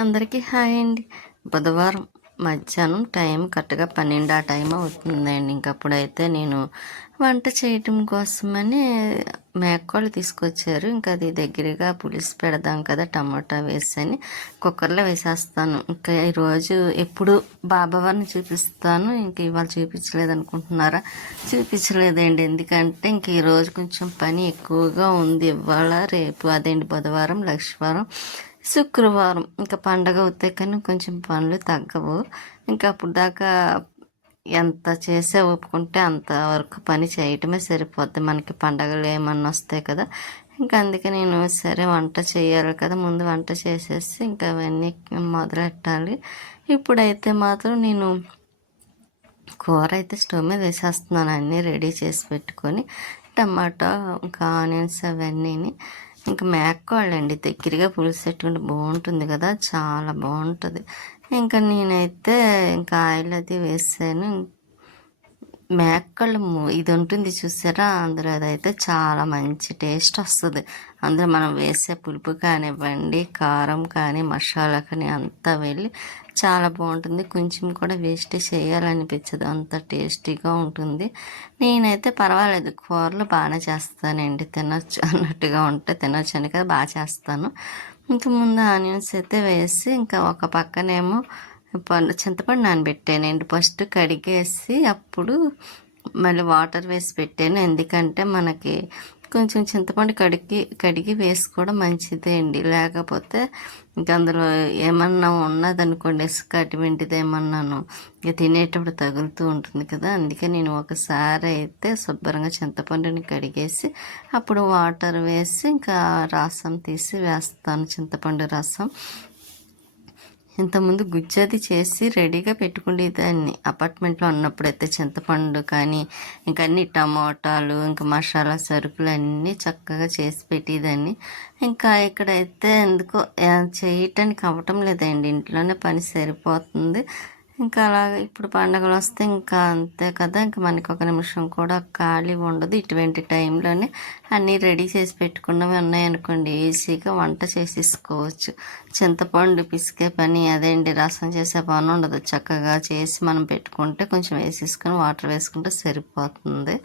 అందరికీ హాయ్ అండి. బుధవారం మధ్యాహ్నం టైం కరెక్ట్గా 12 ఆ టైం అవుతుందండి. ఇంకప్పుడైతే నేను వంట చేయటం కోసమని మేకకోళ్ళు తీసుకొచ్చారు. ఇంకా అది దగ్గరగా పులుసు పెడదాం కదా, టమాటా వేసని కుక్కర్లో వేసేస్తాను. ఇంకా ఈరోజు ఎప్పుడు బాబావారిని చూపిస్తాను, ఇంక ఇవాళ చూపించలేదు అనుకుంటున్నారా? చూపించలేదండి, ఎందుకంటే ఇంక ఈరోజు కొంచెం పని ఎక్కువగా ఉంది. ఇవాళ రేపు అదేంటి బుధవారం, లక్షవారం, శుక్రవారం ఇంకా పండగ అవుతాయి, కానీ కొంచెం పనులు తగ్గవు. ఇంకా అప్పుడు దాకా ఎంత చేసే ఒప్పుకుంటే అంతవరకు పని చేయటమే సరిపోద్ది. మనకి పండగలు ఏమన్నా వస్తాయి కదా, ఇంకా అందుకే నేను సరే వంట చేయాలి కదా, ముందు వంట చేసేసి ఇంకా అవన్నీ మొదలెట్టాలి. ఇప్పుడైతే మాత్రం నేను కూర అయితే స్టవ్ మీద వేసేస్తున్నాను, అన్నీ రెడీ చేసి పెట్టుకొని టమాటా ఇంకా ఆనియన్స్ అవన్నీని. ఇంకా మేకకోళ్ళండి, దగ్గరగా పులుసు పెట్టుకుంటే బాగుంటుంది కదా, చాలా బాగుంటుంది. ఇంకా నేనైతే ఇంకా ఆయిల్ అది వేసాను. మేకలు ఇది ఉంటుంది చూసారా, అందులో అదైతే చాలా మంచి టేస్ట్ వస్తుంది. అందులో మనం వేసే పులుపు కానివ్వండి, కారం కానీ, మసాలా కానీ అంతా వెళ్ళి చాలా బాగుంటుంది. కొంచెం కూడా వేస్ట్ చేయాలనిపించదు, అంత టేస్టీగా ఉంటుంది. నేనైతే పర్వాలేదు, కూరలు బాగానే చేస్తానండి, తినొచ్చు అన్నట్టుగా ఉంటే తినొచ్చు అని కదా బాగా చేస్తాను. ఇంకా ముందు ఆనియన్స్ అయితే వేసి ఇంకా ఒక పక్కనేమో చింతపండు నానబెట్టానండి. ఫస్ట్ కడిగేసి అప్పుడు మళ్ళీ వాటర్ వేసి పెట్టాను, ఎందుకంటే మనకి కొంచెం చింతపండు కడిగి వేసుకోవడం మంచిదే అండి. లేకపోతే ఇంకా అందులో ఏమన్నా ఉన్నదనుకోండి, ఇసుక అటువంటిది ఏమన్నాను ఇక తినేటప్పుడు తగులుతూ ఉంటుంది కదా, అందుకే నేను ఒకసారి అయితే శుభ్రంగా చింతపండుని కడిగేసి అప్పుడు వాటర్ వేసి ఇంకా రసం తీసి వేస్తాను, చింతపండు రసం. ఇంతకుముందు గుజ్జది చేసి రెడీగా పెట్టుకునేదాన్ని అపార్ట్మెంట్లో ఉన్నప్పుడైతే. చింతపండు కానీ ఇంకా అన్ని టమాటాలు ఇంకా మసాలా సరుకులు అన్నీ చక్కగా చేసి పెట్టేదాన్ని. ఇంకా ఇక్కడైతే ఎందుకో చేయటానికి అవ్వటం లేదండి, ఇంట్లోనే పని సరిపోతుంది. ఇంకా అలాగే ఇప్పుడు పండుగలు వస్తే ఇంకా అంతే కదా, ఇంకా మనకి ఒక నిమిషం కూడా ఖాళీ ఉండదు. ఇటువంటి టైంలోనే అన్నీ రెడీ చేసి పెట్టుకున్నవి ఉన్నాయనుకోండి, ఈజీగా వంట చేసేసుకోవచ్చు. చింతపండు పిసికే పని అదేంటి, రసం చేసే పని ఉండదు. చక్కగా చేసి మనం పెట్టుకుంటే కొంచెం వేసేసుకొని వాటర్ వేసుకుంటే సరిపోతుంది.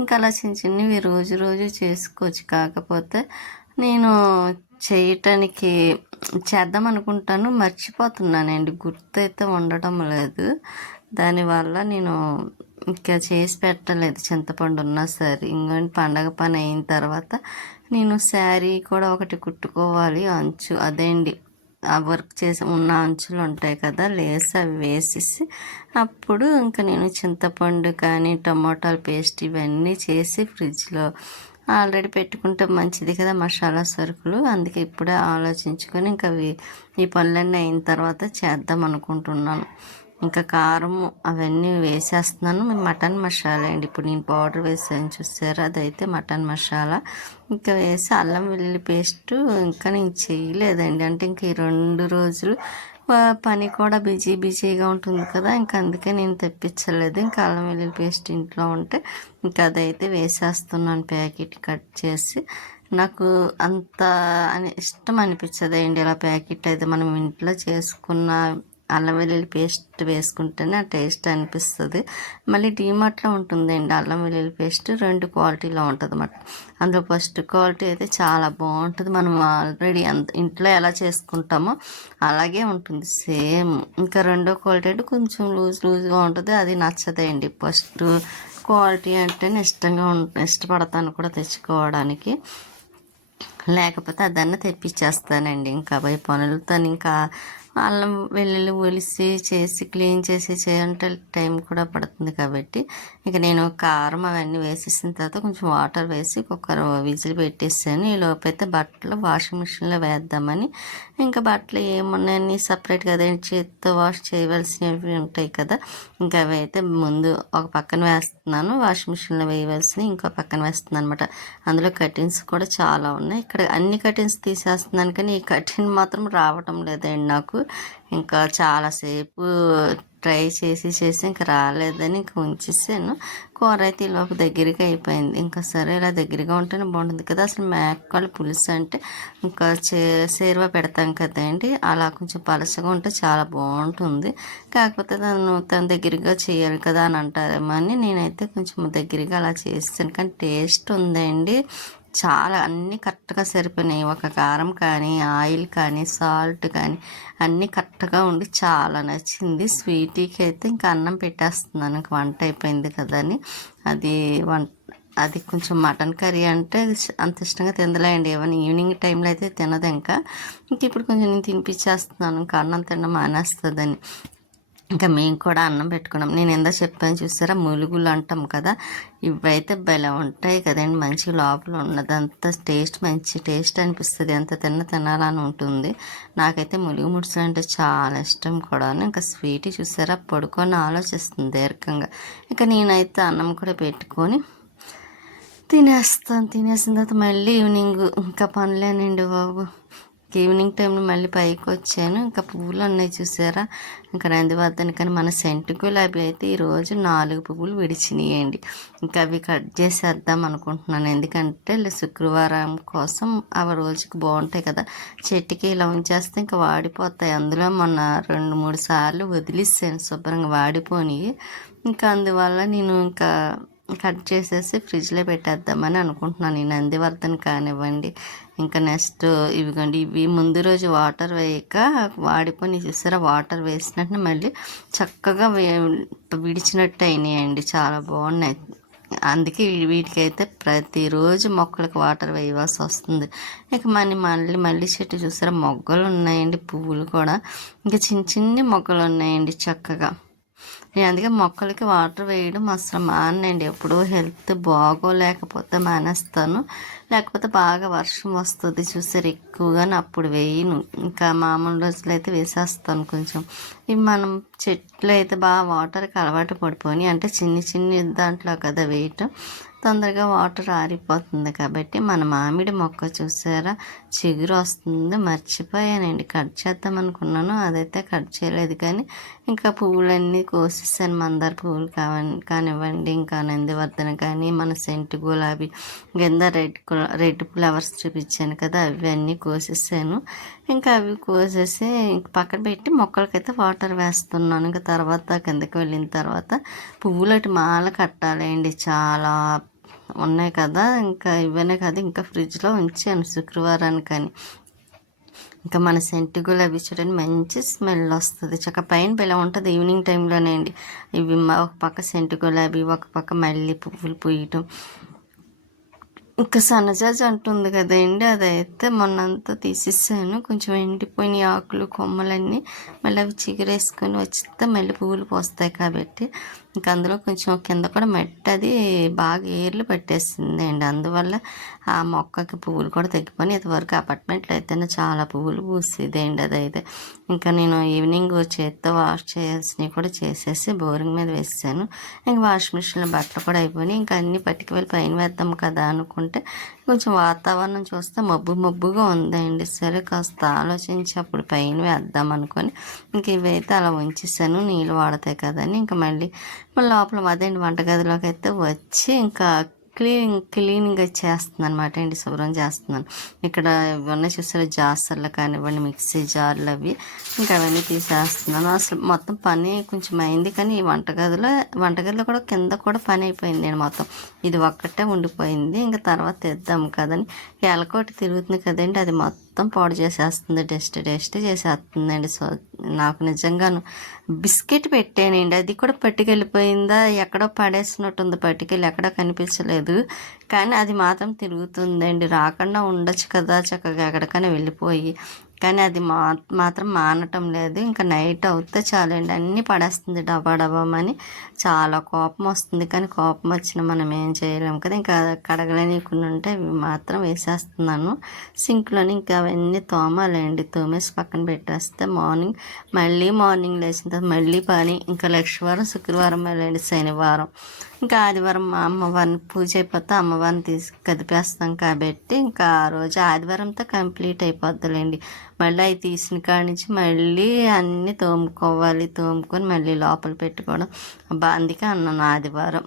ఇంకా అలా చిన్న చిన్నవి రోజు రోజు చేసుకోవచ్చు. కాకపోతే నేను చేయటానికి చేద్దాం అనుకుంటాను, మర్చిపోతున్నానండి, గుర్తయితే ఉండటం లేదు. దానివల్ల నేను ఇంకా చేసి పెట్టలేదు, చింతపండు ఉన్నా సరే. ఇంకోటి పండగ పని అయిన తర్వాత నేను శారీ కూడా ఒకటి కుట్టుకోవాలి, అంచు అదేండి ఆ వర్క్ చేసి ఉన్న అంచులు ఉంటాయి కదా, లేసి అవి వేసేసి అప్పుడు ఇంకా నేను చింతపండు కానీ టమాటాల పేస్ట్ ఇవన్నీ చేసి ఫ్రిడ్జ్లో ఆల్రెడీ పెట్టుకుంటే మంచిది కదా మసాలా సరుకులు. అందుకే ఇప్పుడే ఆలోచించుకొని ఇంకా ఈ పనులన్నీ అయిన తర్వాత చేద్దాం అనుకుంటున్నాను. ఇంకా కారం అవన్నీ వేసేస్తున్నాను. మటన్ మసాలా అండి, ఇప్పుడు నేను పౌడర్ వేసాను చూసారు, అదైతే మటన్ మసాలా. ఇంకా వేసి అల్లం వెల్లుల్లి పేస్టు ఇంకా నేను చేయలేదండి, అంటే ఇంక ఈ 2 రోజులు పని కూడా బిజీగా ఉంటుంది కదా, ఇంకా అందుకే నేను తెప్పించలేదు. ఇంకా అల్లం వెల్లుల్లి పేస్ట్ ఇంట్లో ఉంటే ఇంకా అదైతే వేసేస్తున్నాను, ప్యాకెట్ కట్ చేసి. నాకు అంత ఇష్టం అనిపించదండి ఇలా ప్యాకెట్ అయితే. మనం ఇంట్లో చేసుకున్న అల్లం వెల్లుల్లి పేస్ట్ వేసుకుంటేనే ఆ టేస్ట్ అనిపిస్తుంది. మళ్ళీ డీమార్ట్లో ఉంటుందండి అల్లం వెల్లుల్లి పేస్ట్, 2 క్వాలిటీలో ఉంటుంది అన్నమాట. అందులో ఫస్ట్ క్వాలిటీ అయితే చాలా బాగుంటుంది, మనం ఆల్రెడీ ఇంట్లో ఎలా చేసుకుంటామో అలాగే ఉంటుంది సేమ్. ఇంకా రెండో క్వాలిటీ అంటే కొంచెం లూజ్గా ఉంటుంది, అది నచ్చదండి. ఫస్ట్ క్వాలిటీ అంటేనే ఇష్టపడతాను కూడా తెచ్చుకోవడానికి, లేకపోతే అదన్నా తెప్పించేస్తానండి. ఇంకా పోయి పనులతో ఇంకా అల్లం వెల్లుల్లి ఒలిసి చేసి క్లీన్ చేసి చేయాలంటే టైం కూడా పడుతుంది కాబట్టి ఇక నేను కారం అవన్నీ వేసేసిన తర్వాత కొంచెం వాటర్ వేసి కుక్కర్ విజిల్ పెట్టేసాను. ఈ లోపైతే బట్టలు వాషింగ్ మిషన్లో వేద్దామని. ఇంకా బట్టలు ఏమున్నాయని సపరేట్గా అదే చేతితో వాష్ చేయవలసినవి ఉంటాయి కదా, ఇంకా అవి అయితే ముందు ఒక పక్కన వేస్తున్నాను, వాషింగ్ మిషన్లో వేయవలసినవి ఇంకో పక్కన వేస్తున్నాను అనమాట. అందులో కటిన్స్ కూడా చాలా ఉన్నాయి. ఇక్కడ అన్ని కటిన్స్ తీసేస్తున్నాను, కానీ ఈ కటిన్ మాత్రం రావటం లేదండి నాకు. ఇంకా చాలాసేపు ట్రై చేసి ఇంకా రాలేదని ఇంకా ఉంచేసాను. కూర అయితే ఈలోపు దగ్గరికి అయిపోయింది. ఇంకా సరే ఇలా దగ్గరగా ఉంటేనే బాగుంటుంది కదా. అసలు మేకల పులుసు అంటే ఇంకా సేరువ పెడతాం కదండి, అలా కొంచెం పలచగా ఉంటే చాలా బాగుంటుంది. కాకపోతే తన దగ్గరగా చేయాలి కదా అని అంటారేమో అని నేనైతే కొంచెం దగ్గరగా అలా చేస్తాను. కానీ టేస్ట్ ఉందండి, చాలా అన్నీ కరెక్ట్గా సరిపోయినాయి. ఒక కారం కానీ, ఆయిల్ కానీ, సాల్ట్ కానీ అన్నీ కరెక్ట్గా ఉండి చాలా నచ్చింది. స్వీటీకి అయితే ఇంకా అన్నం పెట్టేస్తున్నాను, ఇంకా వంట అయిపోయింది కదా అని. అది అది కొంచెం మటన్ కర్రీ అంటే అంత ఇష్టంగా తినలేండి. ఏమైనా ఈవినింగ్ టైంలో అయితే తినదు. ఇంకా ఇప్పుడు కొంచెం నేను తినిపించేస్తున్నాను, ఇంకా అన్నం తినడం మానేస్తుందని. ఇంకా మేము కూడా అన్నం పెట్టుకున్నాం. నేను ఎంత చెప్పాను చూసారా, ములుగులు అంటాం కదా, ఇవైతే భలే ఉంటాయి కదండి. మంచి లోపల ఉన్నదంతా టేస్ట్, మంచి టేస్ట్ అనిపిస్తుంది. ఎంత తినాలని ఉంటుంది. నాకైతే ములుగు ముడుసులు అంటే చాలా ఇష్టం కూడా. ఇంకా స్వీట్ చూసారా, పడుకొని ఆలోచిస్తుంది దీర్ఘంగా. ఇంకా నేనైతే అన్నం కూడా పెట్టుకొని తినేస్తాను. తినేసిన తర్వాత మళ్ళీ ఈవినింగ్ ఇంకా పనులేనండి బాబు. ఈవినింగ్ టైంలో మళ్ళీ పైకి వచ్చాను. ఇంకా పువ్వులు ఉన్నాయి చూసారా, ఇంకా నందివర్ధన్ కానీ మన సెంటు గులాబీ అయితే ఈరోజు 4 పువ్వులు విడిచినాయండి. ఇంకా అవి కట్ చేసేద్దాం అనుకుంటున్నాను. ఎందుకంటే శుక్రవారం కోసం అవి రోజుకి బాగుంటాయి కదా, చెట్టుకి ఇలా ఉంచేస్తే ఇంకా వాడిపోతాయి. అందులో మొన్న 2-3 సార్లు వదిలిస్తాను శుభ్రంగా వాడిపోని. ఇంకా అందువల్ల నేను ఇంకా కట్ చేసేసి ఫ్రిడ్జ్లో పెట్టేద్దామని అనుకుంటున్నాను. ఈ నందివర్ధన్ కానివ్వండి, ఇంకా నెక్స్ట్ ఇవిగోండి, ఇవి ముందు రోజు వాటర్ వేయక వాడిపోయి చూసారా, వాటర్ వేసినట్టు మళ్ళీ చక్కగా విడిచినట్టు అయినాయండి, చాలా బాగున్నాయి. అందుకే వీటికైతే ప్రతిరోజు మొక్కలకు వాటర్ వేయవలసి వస్తుంది. ఇక మళ్ళీ చెట్టు చూసారా, మొగ్గలు ఉన్నాయండి, పువ్వులు కూడా ఇంకా చిన్ని మొగ్గలు ఉన్నాయండి చక్కగా. నేను అందుకే మొక్కలకి వాటర్ వేయడం అసలు మానండి. ఎప్పుడూ హెల్త్ బాగోలేకపోతే మానేస్తాను, లేకపోతే బాగా వర్షం వస్తుంది చూసారు ఎక్కువగా, అప్పుడు వేయను. ఇంకా మామూలు రోజులు అయితే వేసేస్తాను కొంచెం. ఇవి మనం చెట్లు అయితే బాగా వాటర్కి అలవాటు పడిపోయి, అంటే చిన్ని దాంట్లో కదా వేయటం, తొందరగా వాటర్ ఆరిపోతుంది. కాబట్టి మన మామిడి మొక్క చూసారా, చిగురు వస్తుంది. మర్చిపోయానండి, కట్ చేద్దాం అనుకున్నాను, అదైతే కట్ చేయలేదు. కానీ ఇంకా పువ్వులన్నీ కోసేసాను. మందార పువ్వులు కానివ్వండి, ఇంకా నందివర్ధన కానీ, మన సెంటు గులాబీ కింద రెడ్ ఫ్లవర్స్ చూపించాను కదా, అవన్నీ కోసేసాను. ఇంకా అవి కోసేసి పక్కన పెట్టి మొక్కలకైతే వాటర్ వేస్తున్నాను. ఇంకా తర్వాత కిందకి వెళ్ళిన తర్వాత పువ్వులటి మాల కట్టాలండి, చాలా ఉన్నాయి కదా. ఇంకా ఇవన్నీ కదా, ఇంకా ఫ్రిడ్జ్లో ఉంచాను శుక్రవారానికని. ఇంకా మన సెంటు గులాబీ చూడండి, మంచి స్మెల్ వస్తుంది. చక్క పైన ఇలా ఉంటుంది ఈవినింగ్ టైంలోనే అండి. ఇవి ఒక పక్క సెంటు గులాబీ, ఒక పక్క మళ్ళీ పువ్వులు పూయటం. ఇంకా సన్నజాజి అంటుంది కదండి, అదైతే మొన్నంతా తీసేసాను. కొంచెం ఎండిపోయిన ఆకులు కొమ్మలన్నీ మళ్ళీ అవి చిగురేసుకొని వచ్చితే మళ్ళీ పువ్వులు పోస్తాయి. కాబట్టి ఇంకా అందులో కొంచెం కింద కూడా మట్టి అది బాగా ఏర్లు పట్టేసింది అండి. అందువల్ల ఆ మొక్కకి పువ్వులు కూడా తగ్గిపోయి, ఇంతవరకు అపార్ట్మెంట్లో అయితేనే చాలా పువ్వులు పూసేది అండి. అదైతే ఇంకా నేను ఈవినింగ్ చేత్తో వాష్ చేయాల్సినవి కూడా చేసేసి బోరింగ్ మీద వేసాను. ఇంకా వాషింగ్ మిషన్లో బట్టలు కూడా అయిపోయినాయి. ఇంకా అన్నీ పట్టుకు వెళ్ళి పైన వేద్దాం కదా అనుకుంటే కొంచెం వాతావరణం చూస్తే మబ్బుగా ఉందండి. సరే కాస్త ఆలోచించి అప్పుడు పైన వేద్దాం అనుకొని ఇంక ఇవైతే అలా ఉంచేసాను, నీళ్ళు వాడతాయి కదని. ఇంకా మళ్ళీ లోపల అదేంటి వంటగదిలోకి అయితే వచ్చి ఇంకా క్లీనింగ్ చేస్తున్నాను అనమాట అండి, శుభ్రం చేస్తున్నాను. ఇక్కడ ఇవన్నీ చూసారు, జాసర్లు కానివ్వండి, మిక్సీ జార్లు అవి ఇంకా అవన్నీ తీసేస్తున్నాను. అసలు మొత్తం పని కొంచెం అయింది. కానీ ఈ వంటగదిలో కూడా కింద కూడా పని అయిపోయింది. నేను మొత్తం ఇది ఒక్కటే ఉండిపోయింది. ఇంకా తర్వాత తెద్దాం కదని ఎలకోటి తిరుగుతుంది కదండి, అది మొత్తం పాడు చేసేస్తుంది, డస్ట్ చేసేస్తుందండి. సో నాకు నిజంగాను బిస్కెట్ పెట్టానండి, అది కూడా పట్టుకెళ్ళిపోయిందా, ఎక్కడో పడేసినట్టుంది, పట్టుకెళ్ళి ఎక్కడో కనిపించలేదు. కానీ అది మాత్రం తిరుగుతుందండి. రాకుండా ఉండొచ్చు కదా చక్కగా ఎక్కడికైనా వెళ్ళిపోయి, కానీ అది మాత్రం మానటం లేదు. ఇంకా నైట్ అవుతే చాలండి అన్నీ పడేస్తుంది డబామని. చాలా కోపం వస్తుంది. కానీ కోపం వచ్చిన మనం ఏం చేయలేము కదా. ఇంకా కడగలేనికుండా ఉంటే అవి మాత్రం వేసేస్తున్నాను సింక్లోని. ఇంకా అవన్నీ తోమాలండి, తోమేసి పక్కన పెట్టేస్తే మార్నింగ్ లేచిన తర్వాత మళ్ళీ పని. ఇంకా లక్షవారం శుక్రవారం వెళ్ళండి, శనివారం ఇంకా ఆదివారం మా అమ్మవారిని పూజ అయిపోతే అమ్మవారిని కదిపేస్తాం. కాబట్టి ఇంకా ఆ రోజు ఆదివారంతో కంప్లీట్ అయిపోద్దులేండి. మళ్ళీ అవి తీసిన కాడి నుంచి మళ్ళీ అన్నీ తోముకొని మళ్ళీ లోపల పెట్టుకోవడం. అందుకే అన్నాను ఆదివారం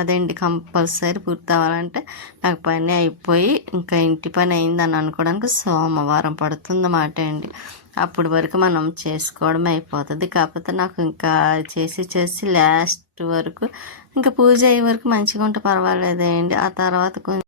అదేంటి కంపల్సరీ పూర్తి అవ్వాలంటే నాకు పని అయిపోయి ఇంకా ఇంటి పని అయిందని అనుకోవడానికి సోమవారం పడుతుందన్నమాట అండి. అప్పటి వరకు మనం చేసుకోవడం అయిపోతుంది. కాకపోతే నాకు ఇంకా చేసి లాస్ట్ వరకు ఇంకా పూజ అయ్యే వరకు మంచిగా ఉంటే పర్వాలేదండి. ఆ తర్వాత కొంచెం